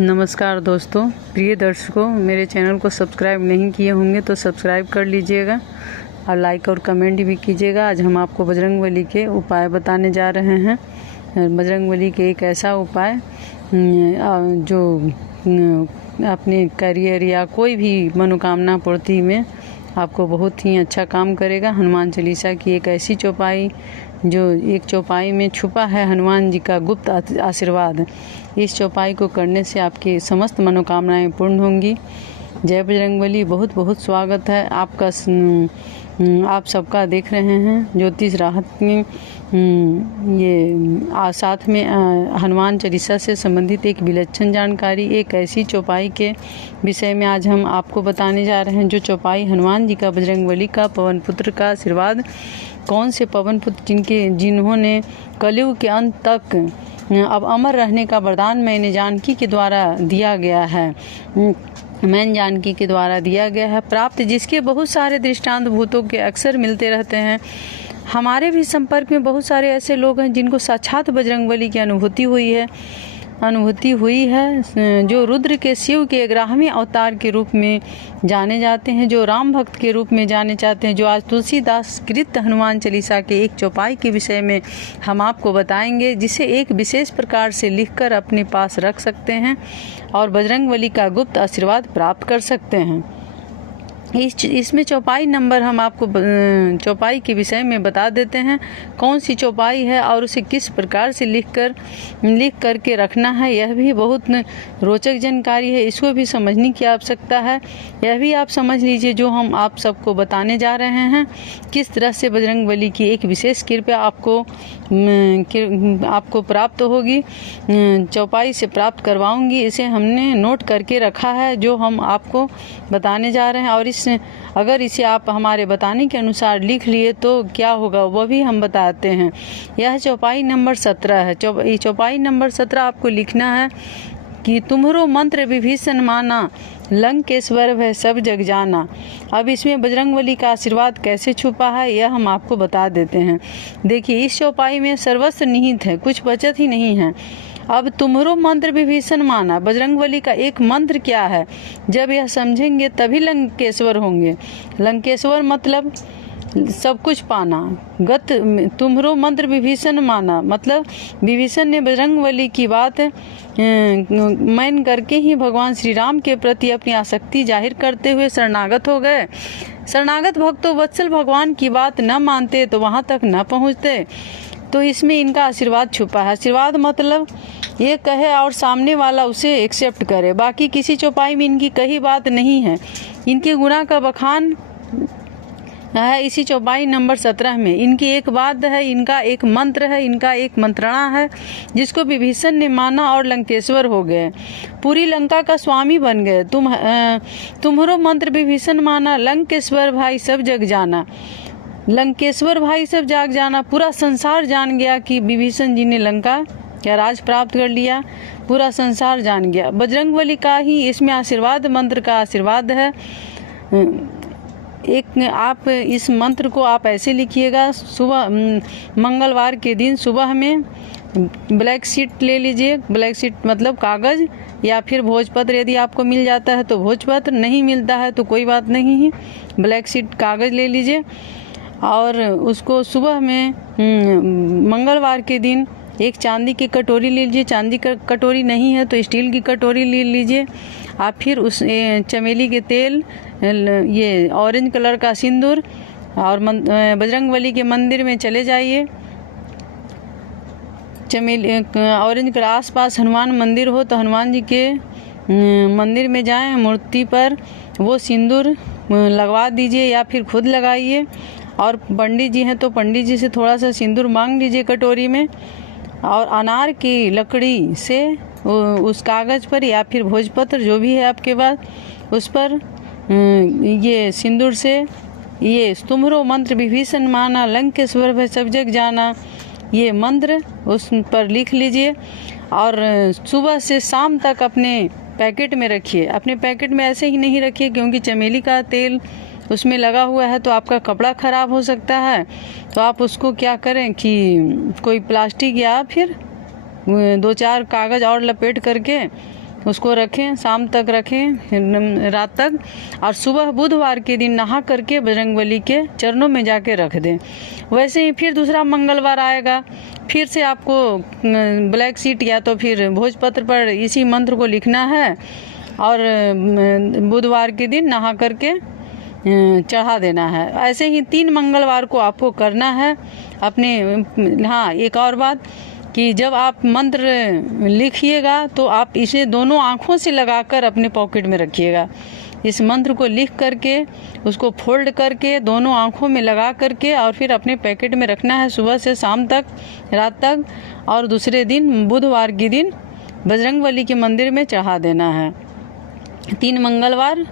नमस्कार दोस्तों, प्रिय दर्शकों, मेरे चैनल को सब्सक्राइब नहीं किए होंगे तो सब्सक्राइब कर लीजिएगा और लाइक और कमेंट भी कीजिएगा। आज हम आपको बजरंगबली के उपाय बताने जा रहे हैं। बजरंगबली के एक ऐसा उपाय जो अपने करियर या कोई भी मनोकामना पूर्ति में आपको बहुत ही अच्छा काम करेगा। हनुमान चालीसा की एक ऐसी चौपाई जो एक चौपाई में छुपा है हनुमान जी का गुप्त आशीर्वाद। इस चौपाई को करने से आपकी समस्त मनोकामनाएं पूर्ण होंगी। जय बजरंगबली। बहुत बहुत स्वागत है आपका। आप सबका देख रहे हैं ज्योतिष राहत में ये साथ में हनुमान चालीसा से संबंधित एक विलक्षण जानकारी, एक ऐसी चौपाई के विषय में आज हम आपको बताने जा रहे हैं। जो चौपाई हनुमान जी का, बजरंगबली का, पवन पुत्र का आशीर्वाद, कौन से पवन पुत्र जिन्होंने कलयुग के अंत तक अब अमर रहने का वरदान मैंने जानकी के द्वारा दिया गया है, मैन जानकी के द्वारा दिया गया है, प्राप्त जिसके बहुत सारे दृष्टांत भूतों के अक्सर मिलते रहते हैं। हमारे भी संपर्क में बहुत सारे ऐसे लोग हैं जिनको साक्षात बजरंगबली की अनुभूति हुई है, जो रुद्र के शिव के 11वें अवतार के रूप में जाने जाते हैं, जो राम भक्त के रूप में जाने जाते हैं। जो आज तुलसीदास कृत हनुमान चालीसा के एक चौपाई के विषय में हम आपको बताएंगे, जिसे एक विशेष प्रकार से लिखकर अपने पास रख सकते हैं और बजरंगबली का गुप्त आशीर्वाद प्राप्त कर सकते हैं। इसमें चौपाई नंबर हम आपको चौपाई के विषय में बता देते हैं, कौन सी चौपाई है और उसे किस प्रकार से लिख करके रखना है। यह भी बहुत रोचक जानकारी है, इसको भी समझने की आवश्यकता है। यह भी आप समझ लीजिए जो हम आप सबको बताने जा रहे हैं, किस तरह से बजरंगबली की एक विशेष कृपा आपको प्राप्त होगी, चौपाई से प्राप्त करवाऊंगी। इसे हमने नोट करके रखा है जो हम आपको बताने जा रहे हैं, और अगर इसे आप हमारे बताने के अनुसार लिख लिए तो क्या होगा वह भी हम बताते हैं। यह चौपाई नंबर 17 है। चौपाई नंबर 17 आपको लिखना है कि तुम्हरो मंत्र विभीषण माना, लंकेश्वर वह सब जग जाना। अब इसमें बजरंगबली का आशीर्वाद कैसे छुपा है यह हम आपको बता देते हैं। देखिए, इस चौपाई में सर्वस्व निहित है, कुछ बचत ही नहीं है। अब तुम्हरो मंत्र विभीषण माना, बजरंगबली का एक मंत्र क्या है, जब यह समझेंगे तभी लंकेश्वर होंगे। लंकेश्वर मतलब सब कुछ पाना। तुम्हरो मंत्र विभीषण माना मतलब विभीषण ने बजरंगबली की बात मान करके ही भगवान श्री राम के प्रति अपनी आसक्ति जाहिर करते हुए शरणागत हो गए। शरणागत भक्तों वत्सल भगवान की बात न मानते तो वहाँ तक न पहुँचते। तो इसमें इनका आशीर्वाद छुपा है। आशीर्वाद मतलब ये कहे और सामने वाला उसे एक्सेप्ट करे। बाकी किसी चौपाई में इनकी कही बात नहीं है। इनके गुणा का बखान है इसी चौपाई नंबर 17 में। इनकी एक बात है, इनका एक मंत्र है, इनका एक मंत्रणा है जिसको विभीषण ने माना और लंकेश्वर हो गए, पूरी लंका का स्वामी बन गए। तुम्हारो मंत्र विभीषण माना, लंकेश्वर भाई सब जग जाना। लंकेश्वर भाई सब जाग जाना, पूरा संसार जान गया कि विभीषण जी ने लंका क्या राज प्राप्त कर लिया, पूरा संसार जान गया। बजरंगबली का ही इसमें आशीर्वाद, मंत्र का आशीर्वाद है। एक आप इस मंत्र को आप ऐसे लिखिएगा, सुबह मंगलवार के दिन सुबह में ब्लैक शीट ले लीजिए। ब्लैक शीट मतलब कागज़, या फिर भोजपत्र यदि आपको मिल जाता है तो भोजपत्र, नहीं मिलता है तो कोई बात नहीं है, ब्लैक शीट कागज़ ले लीजिए और उसको सुबह में मंगलवार के दिन एक चांदी की कटोरी ले लीजिए। चांदी का कटोरी नहीं है तो स्टील की कटोरी ले लीजिए। आप फिर उस चमेली के तेल, ये ऑरेंज कलर का सिंदूर और बजरंगबली के मंदिर में चले जाइए। चमेली ऑरेंज कलर आसपास हनुमान मंदिर हो तो हनुमान जी के मंदिर में जाएं, मूर्ति पर वो सिंदूर लगवा दीजिए या फिर खुद लगाइए। और पंडित जी हैं तो पंडित जी से थोड़ा सा सिंदूर मांग लीजिए कटोरी में, और अनार की लकड़ी से उस कागज़ पर या फिर भोजपत्र जो भी है आपके पास, उस पर ये सिंदूर से ये तुम्हरो मंत्र विभीषण माना, लंकेश्वर वह सब जग जाना, ये मंत्र उस पर लिख लीजिए और सुबह से शाम तक अपने पैकेट में रखिए। अपने पैकेट में ऐसे ही नहीं रखिए क्योंकि चमेली का तेल उसमें लगा हुआ है तो आपका कपड़ा ख़राब हो सकता है। तो आप उसको क्या करें कि कोई प्लास्टिक या फिर 2-4 कागज़ और लपेट करके उसको रखें, शाम तक रखें, रात तक, और सुबह बुधवार के दिन नहा करके बजरंगबली के चरणों में जाके रख दें। वैसे ही फिर दूसरा मंगलवार आएगा, फिर से आपको ब्लैक शीट या तो फिर भोजपत्र पर इसी मंत्र को लिखना है और बुधवार के दिन नहा करके चढ़ा देना है। ऐसे ही 3 मंगलवार को आपको करना है अपने। हाँ, एक और बात कि जब आप मंत्र लिखिएगा तो आप इसे दोनों आँखों से लगाकर अपने पॉकेट में रखिएगा। इस मंत्र को लिख करके उसको फोल्ड करके दोनों आँखों में लगा करके और फिर अपने पैकेट में रखना है सुबह से शाम तक, रात तक, और दूसरे दिन बुधवार के दिन बजरंगबली के मंदिर में चढ़ा देना है। 3 मंगलवार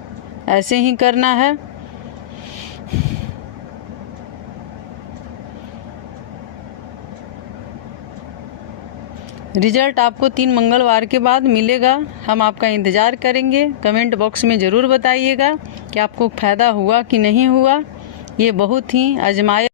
ऐसे ही करना है। रिजल्ट आपको 3 मंगलवार के बाद मिलेगा। हम आपका इंतज़ार करेंगे। कमेंट बॉक्स में ज़रूर बताइएगा कि आपको फ़ायदा हुआ कि नहीं हुआ। ये बहुत ही आजमाया